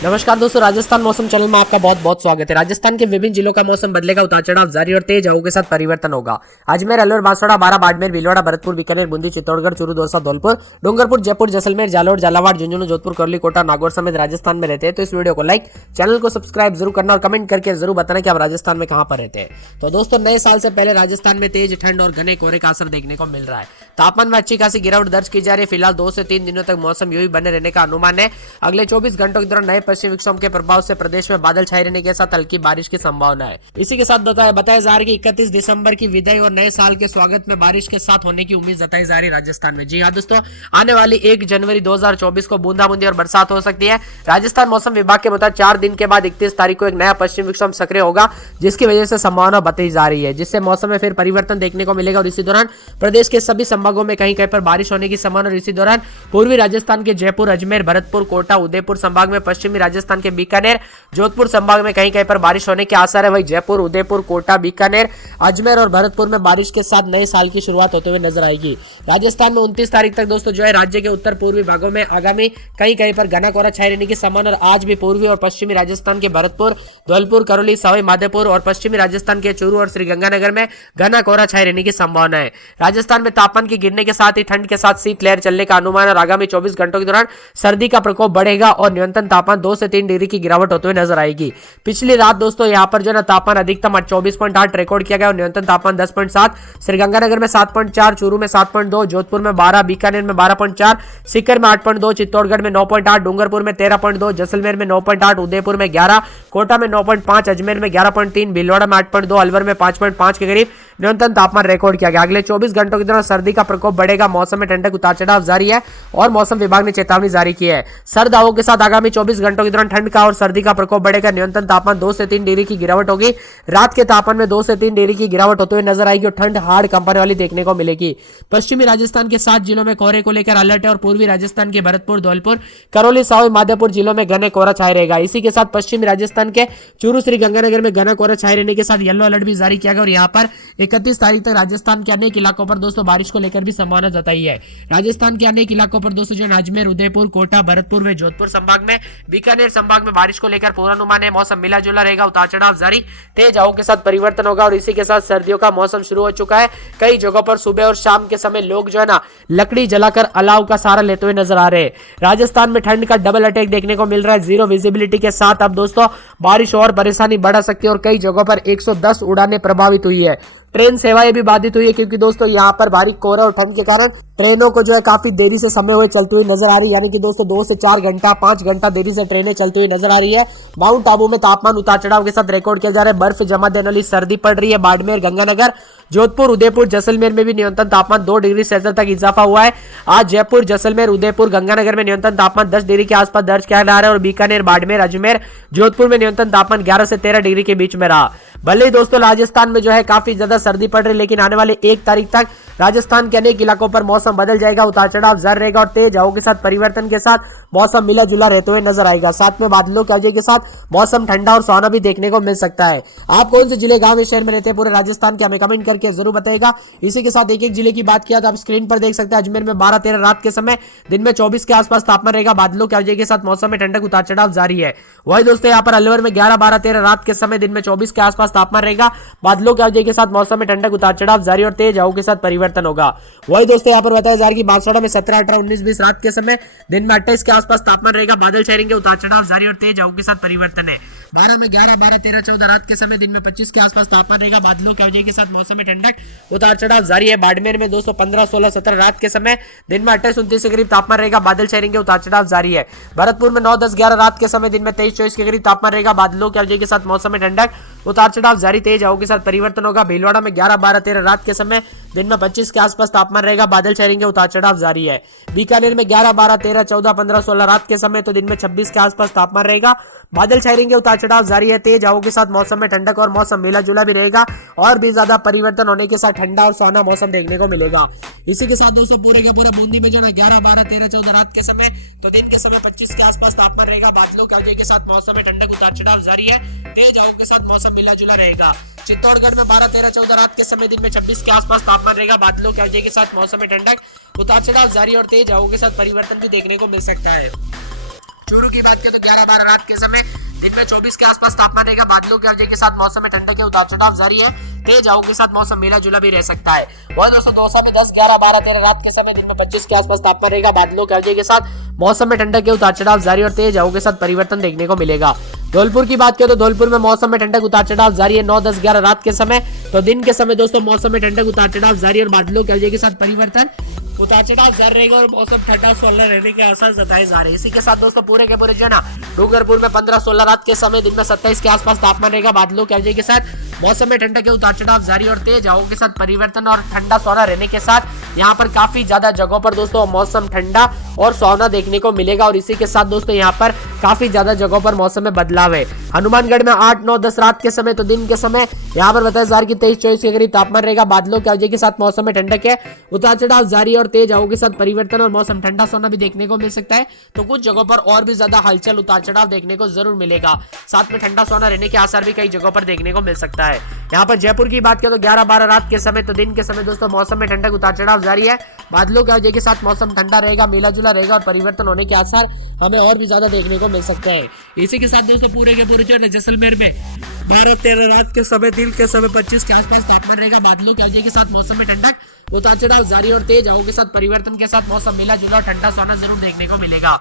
नमस्कार दोस्तों, राजस्थान मौसम चैनल में आपका बहुत बहुत स्वागत है। राजस्थान के विभिन्न जिलों का मौसम बदलेगा, उतार चढ़ाव जारी और तेज हवाओं के साथ परिवर्तन होगा। अजमेर, अलवर, बांसवाड़ा, बारां, बाड़मेर, भीलवाड़ा, भरतपुर, बीकानेर, बूंदी, चित्तौड़गढ़, चूरू, दौसा, धौलपुर, डूंगरपुर, जयपुर, जैसलमेर, जालोर, झालावाड़, झुंझुनू, जोधपुर, करौली, कोटा, नागौर समेत राजस्थान में रहते हैं तो इस वीडियो को लाइक, चैनल को सब्सक्राइब जरूर करना और कमेंट करके जरूर बताना कि आप राजस्थान में कहां पर रहते हैं। तो दोस्तों, नए साल से पहले राजस्थान में तेज ठंड और घने कोहरे का असर देखने को मिल रहा है। तापमान में अच्छी खासी गिरावट दर्ज की जा रही है। फिलहाल 2 से 3 दिनों तक मौसम यूं ही बने रहने का अनुमान है। अगले 24 घंटों के दौरान नए पश्चिमी विक्षोभ के प्रभाव से प्रदेश में बादल छाए रहने के साथ हल्की बारिश की संभावना है। इसी के साथ बताया जा रहा है कि 31 दिसंबर की विदाई और नए साल के स्वागत में बारिश के साथ होने की उम्मीद जताई जा रही है राजस्थान में। जी हाँ दोस्तों, आने वाली 1 जनवरी 2024 को बूंदाबूंदी और बरसात हो सकती है। राजस्थान मौसम विभाग के मुताबिक 4 दिन के बाद 31 तारीख को एक नया पश्चिमी विक्षोभ सक्रिय होगा, जिसकी वजह से संभावना बताई जा रही है, जिससे मौसम में फिर परिवर्तन देखने को मिलेगा। और इसी दौरान प्रदेश के सभी संभागों में कहीं कहीं पर बारिश होने की संभावना। और इसी दौरान पूर्वी राजस्थान के जयपुर, अजमेर, भरतपुर, कोटा, उदयपुर संभाग में, पश्चिमी राजस्थान के बीकानेर, जोधपुर संभाग में कहीं कहीं पर बारिश होने के आसार है। वही जयपुर, उदयपुर, कोटा, बीकानेर, अजमेर और भरतपुर में बारिश के साथ नए साल की शुरुआत होते हुए नजर आएगी। राजस्थान में 29 तारीख तक दोस्तों जो है राज्य के उत्तर पूर्वी भागों में आगामी कहीं कहीं पर घना कोहरा छाए रहने की संभावना। और आज भी पूर्वी और पश्चिमी राजस्थान के भरतपुर, धौलपुर, करौली, सवाई माधोपुर और पश्चिमी राजस्थान के चूरू और श्रीगंगानगर में घना कोहरा छाए रहने की संभावना है। राजस्थान में तापमान के गिरने के साथ ही ठंड के साथ शीतलहर चलने का अनुमान है। और आगामी 24 घंटों के दौरान सर्दी का प्रकोप बढ़ेगा और न्यूनतम तापमान 2 से 3 डिग्री की गिरावट होते हुए नजर आएगी। पिछली रात दोस्तों यहाँ पर जो है तापमान अधिकतम 24.8 रिकॉर्ड किया गया और न्यूनतम तापमान 10.7, श्रीगंगानगर में 7.4, चूरू में 7.2, जोधपुर में 12, बीकानेर में 12.4, सीकर में 8.2, चित्तौड़गढ़ में 9.8, डूंगरपुर में 13.2, जैसलमेर में 9.8, उदयपुर में 11, कोटा में 9.5, अजमेर में 11.3, भीलवाड़ा में 8.2, अलवर में 5.5 के करीब न्यूनतम तापमान रिकॉर्ड किया गया। अगले 24 घंटों के दौरान सर्दी का प्रकोप बढ़ेगा। मौसम में ठंडक उतार चढ़ाव जारी है और मौसम विभाग ने चेतावनी जारी की है। सर्द हवाओं के साथ आगामी 24 घंटों के दौरान ठंड का और सर्दी का प्रकोप बढ़ेगा। न्यूनतम तापमान 2 से 3 डिग्री की गिरावट होगी। रात के तापमान में 2 से 3 डिग्री की गिरावट होते हुए नजर आएगी और ठंड हाड़ कंपने वाली देखने को मिलेगी। पश्चिमी राजस्थान के 7 जिलों में कोहरे को लेकर अलर्ट है और पूर्वी राजस्थान के भरतपुर, धौलपुर, करौली, सवाई माधोपुर जिलों में घने कोहरा छाए रहेगा। इसी के साथ पश्चिमी राजस्थान के चूरू, श्रीगंगानगर में घना कोहरा छाए रहने के साथ येलो अलर्ट भी जारी किया गया। और यहाँ पर 31 तारीख तक राजस्थान के अनेक इलाकों पर दोस्तों बारिश को लेकर भी संभावना जताई है। राजस्थान के अनेक इलाकों पर दोस्तों जो अजमेर, उदयपुर, कोटा, भरतपुर व जोधपुर संभाग में, बीकानेर संभाग में बारिश को लेकर पूर्वानुमान है। मौसम मिला जुला रहेगा, उतार चढ़ाव जारी, तेज हवाओं के साथ परिवर्तन होगा। और इसी के साथ सर्दियों का मौसम शुरू हो चुका है। कई जगहों पर सुबह और शाम के समय लोग जो है ना लकड़ी जलाकर अलाव का सहारा लेते हुए नजर आ रहे हैं। राजस्थान में ठंड का डबल अटैक देखने को मिल रहा है। जीरो विजिबिलिटी के साथ अब दोस्तों बारिश और परेशानी बढ़ा सकती है और कई जगहों पर 110 उड़ानें प्रभावित हुई है। ट्रेन सेवाएं भी बाधित हुई है क्योंकि दोस्तों यहाँ पर भारी कोहरा और ठंड के कारण ट्रेनों को जो है काफी देरी से समय हुए चलती हुई नजर आ रही है। यानी कि दोस्तों 2 से 4 घंटा 5 घंटा देरी से ट्रेनें चलती हुई नजर आ रही है। माउंट आबू में तापमान उतार चढ़ाव के साथ रिकॉर्ड किया जा रहा है। बर्फ जमा देने वाली सर्दी पड़ रही है। बाड़मेर, गंगानगर, जोधपुर, उदयपुर, जैसलमेर में भी न्यूनतम तापमान 2 डिग्री सेल्सियस तक इजाफा हुआ है। आज जयपुर, जैसलमेर, उदयपुर, गंगानगर में न्यूनतम तापमान 10 डिग्री के आसपास दर्ज किया जा रहा है। और बीकानेर, बाड़मेर, अजमेर, जोधपुर में न्यूनतम तापमान 11 से 13 डिग्री के बीच में रहा। भले ही दोस्तों राजस्थान में जो है काफी ज्यादा सर्दी पड़ रही है, लेकिन आने वाले 1 तारीख तक राजस्थान के अनेक इलाकों पर मौसम बदल जाएगा, उतार चढ़ाव जारी रहेगा और तेज हवाओं के साथ परिवर्तन के साथ मौसम मिला जुला रहते हुए नजर आएगा। साथ में बादलों की वजह के साथ मौसम ठंडा और सुहाना भी देखने को मिल सकता है। आप कौन से जिले, गांव या शहर में रहते हैं पूरे राजस्थान के, हमें कमेंट करके जरूर बताइएगा। इसी के साथ एक एक जिले की बात किया तो आप स्क्रीन पर देख सकते हैं। अजमेर में 12-13 रात के समय, दिन में 24 के आसपास तापमान रहेगा। बादलों की वजह के साथ मौसम में ठंडक उतार चढ़ाव जारी है। वही दोस्तों यहाँ पर अलवर में 11-12-13 रात के समय, दिन में 24 के आसपास तापमान रहेगा। बादलों की वजह के साथ मौसम में ठंडक उतार चढ़ाव जारी और तेज हवाओं के साथ परिवर्तन होगा। वही दोस्तों यहाँ पर बताया जा रहा है कि बांसवाड़ा में 17, 18, 19, 20 रात के समय, दिन में 28 के आसपास तापमान रहेगा। बादल छाएंगे, उतार चढ़ाव जारी और तेज हवाओं के साथ परिवर्तन है। 12 में 11, 12, 13, 14 रात के समय, दिन में 25 के आसपास तापमान रहेगा। बादलों की वजह के साथ मौसम में ठंडक उतार चढ़ाव जारी है। बाड़मेर में दोस्तों 15, 16, 17 रात के समय, दिन में 28, 29 के करीब तापमान रहेगा। बादल छाएंगे, उतार चढ़ाव जारी है। भरतपुर में 9, 10, 11 रात के समय, दिन में 23, 24 के करीब तापमान रहेगा। बादलों की वजह के साथ मौसम में ठंडक उतार चढ़ाव जारी, तेज हवाओं के साथ परिवर्तन होगा। भीलवाड़ा में 11, 12, 13 रात के समय, दिन में 25 के आसपास तापमान रहेगा। बादल छाएंगे, उतार चढ़ाव जारी है। बीकानेर में 11, 12, 13, 14, 15, 16 रात के समय, तो दिन में 26 के आसपास तापमान रहेगा। बादल छाएंगे, उतार चढ़ाव जारी है। तेज हवाओं के साथ मौसम में ठंडक और मौसम मिला जुला भी रहेगा और भी ज्यादा परिवर्तन होने के साथ ठंडा और सुहाना मौसम देखने को मिलेगा। इसी के साथ दोस्तों पूरे के पूरे बूंदी में जो है 11, 12, 13, 14 रात के समय, तो दिन के समय 25 के आसपास तापमान रहेगा। बादलों की वजह के साथ मौसम में ठंडक उतार चढ़ाव जारी है। तेज हवाओं के साथ मौसम मिला जुला रहेगा। चित्तौड़गढ़ में 12, 13, 14 रात के समय, दिन में 26 के आसपास तापमान रहेगा। बादलों की वजह के साथ मौसम में ठंडक उतार चढ़ाव जारी और तेज हवाओं के साथ परिवर्तन भी देखने को मिल सकता है। चूरू की बात करें तो 11-12 रात के समय, दिन में 24 के आसपास तापमान रहेगा। बादलों के अवधि के साथ मौसम में ठंडक के उतार चढ़ाव जारी है। तेज हवाओं के साथ मौसम मिला जुला भी रह सकता है। वहीं दोस्तों दौसा में 10-11-12-13 रात के समय, दिन में 25 के आसपास तापमान रहेगा। बादलों के अवधि के साथ मौसम में ठंडक के उतार चढ़ाव जारी और तेज हवाओं के साथ परिवर्तन देखने को मिलेगा। धौलपुर की बात करें तो धौलपुर में मौसम में ठंडक उतार चढ़ाव जारी है। 9-10-11 रात के समय, तो दिन के समय दोस्तों मौसम में ठंडक उतार चढ़ाव जारी और बादलों के अवधि के साथ परिवर्तन उतार चढ़ाव जारी रहेगा और मौसम ठंडा सोलह रहने के आसार जताए जा रहे हैं। इसी के साथ दोस्तों पूरे के पूरे जो है ना डूंगरपुर में 15-16 रात के समय, दिन में 27 के आसपास तापमान रहेगा। बादलों के अवधि के साथ मौसम में ठंडक के उतार चढ़ाव जारी और तेज हवाओं के साथ परिवर्तन और ठंडा सोना रहने के साथ यहाँ पर काफी ज्यादा जगहों पर दोस्तों मौसम ठंडा और सोना देखने को मिलेगा। और इसी के साथ दोस्तों यहाँ पर काफी ज्यादा जगहों पर मौसम में बदलाव है। हनुमानगढ़ में 8-9-10 रात के समय, तो दिन के समय यहाँ पर बताया जा रहा है कि 23-24 के करीब तापमान रहेगा। बादलों के अवधि के साथ मौसम में ठंडक है, उतार चढ़ाव जारी और तेज हवाओं के साथ परिवर्तन और मौसम ठंडा सोना भी देखने को मिल सकता है। तो कुछ जगहों पर और भी ज्यादा हलचल उतार चढ़ाव देखने को जरूर मिलेगा। साथ में ठंडा सोना रहने के आसार भी कई जगहों पर देखने को मिल सकता है। यहाँ पर जयपुर की बात करें तो 11-12 रात के समय, तो दिन के समय दोस्तों मौसम में ठंडक उतार चढ़ाव जारी है। बादलों के अवधि के साथ मौसम ठंडा रहेगा, मिला जुला रहेगा और परिवर्तन होने के आसार हमें और भी ज्यादा देखने को मिल सकता है। इसी के साथ दोस्तों पूरे के पूरे जो है जैसलमेर में 12-13 रात के समय, दिन के समय 25 के आसपास तापमान रहेगा। बादलों के अवधि के साथ मौसम में ठंडक उतार चढ़ाव जारी और तेज हवाओं के साथ परिवर्तन के साथ मौसम मिला जुला और ठंडा सोना जरूर देखने को मिलेगा।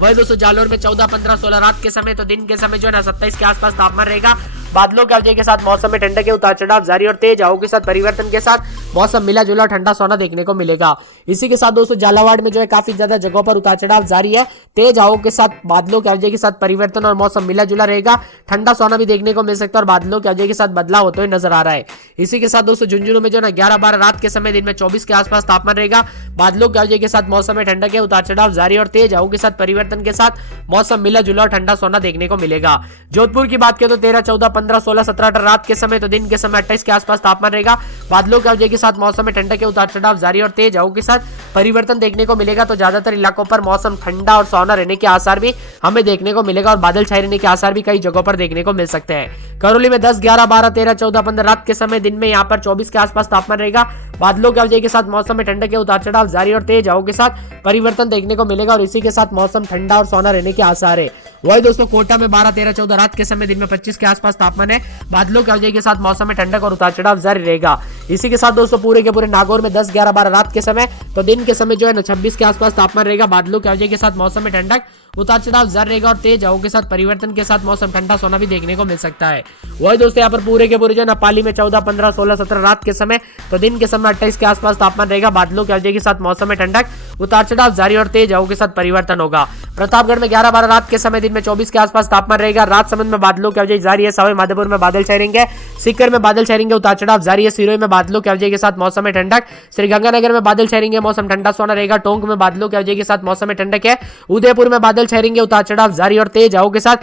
वही दोस्तों जालौर में 14-15-16 रात के समय, तो दिन के समय जो है ना 27 के आसपास तापमान रहेगा। बादलों के अवधि के साथ मौसम में ठंडक के उतार चढ़ाव जारी और तेज हवाओं के साथ परिवर्तन के साथ मौसम मिला जुला ठंडा सोना देखने को मिलेगा। इसी के साथ दोस्तों झालावाड़ में जो है काफी ज्यादा जगहों पर उतार चढ़ाव जारी है। तेज हवाओं के साथ बादलों के अवधि के साथ परिवर्तन और मौसम मिला जुला रहेगा। ठंडा सोना भी देखने को मिल सकता है और बादलों के अवधि के साथ बदलाव होते हुए नजर आ रहा है। इसी के साथ दोस्तों झुंझुनू में जो है 11-12 रात के समय, दिन में 24 के आसपास तापमान रहेगा। बादलों के अवधि के साथ मौसम में ठंडक के उतार चढ़ाव जारी और तेज हवाओं के साथ परिवर्तन के साथ मौसम मिला जुला और ठंडा सोना देखने को मिलेगा। जोधपुर की बात करें तो 13-14-15-16-17 रात के समय, तो दिन के समय 28 के आसपास तापमान रहेगा। बादलों के अवधि के साथ मौसम में ठंडक के उतार चढ़ाव जारी और तेज हवाओं के साथ परिवर्तन देखने को मिलेगा। तो ज्यादातर इलाकों पर मौसम ठंडा और सोना रहने के आसार भी हमें देखने को मिलेगा और बादल छाए रहने के आसार भी कई जगहों पर देखने को मिल सकते हैं। करौली में 10-11-12-13-14-15 रात के समय, दिन में यहाँ पर 24 के आसपास तापमान रहेगा। बादलों के अवधि के साथ मौसम में ठंडक के उतार चढ़ाव जारी और तेज हवाओं के साथ परिवर्तन देखने को मिलेगा और इसी के साथ मौसम ठंडा और सोना रहने के आसार है। वही दोस्तों कोटा में 12-13-14 रात के समय, दिन में 25 के आसपास तापमान है। बादलों के अवधि के साथ मौसम में ठंडक और उतार चढ़ाव जारी रहेगा। इसी के साथ दोस्तों पूरे के पूरे नागौर में 10-11-12 रात के समय, तो दिन के समय जो है 26 के आसपास तापमान रहेगा। बादलों के अवधि के साथ मौसम में ठंडक उतार चढ़ाव जारी रहेगा और तेज हवाओं के साथ परिवर्तन के साथ मौसम ठंडा सोना भी देखने को मिल सकता है। वही दोस्तों यहाँ पर पूरे के पूरे जो है पाली में 14-15-16-17 रात के समय, तो दिन के समय 28 के आसपास तापमान रहेगा। बादलों के अवधि के साथ मौसम में ठंडक उतार चढ़ाव जारी और तेज हवाओं के साथ परिवर्तन होगा। प्रतापगढ़ में 11-12 रात के समय, दिन में 24 के आसपास तापमान रहेगा। राजसमंद में बादलों की अवधि जारी है। सवाई माधोपुर में बादल छाए रहेंगे। सीकर में बादल छाए रहेंगे, उतार चढ़ाव जारी है। सिरोही में बादलों की अवधि के साथ मौसम में ठंडक। श्रीगंगानगर में बादल छाए रहेंगे, मौसम ठंडा सोना रहेगा। टोंक में बादलों की अवधि के साथ मौसम में ठंडक है। उदयपुर में बादल छाए रहेंगे, उतार चढ़ाव जारी और तेज हवाओं के साथ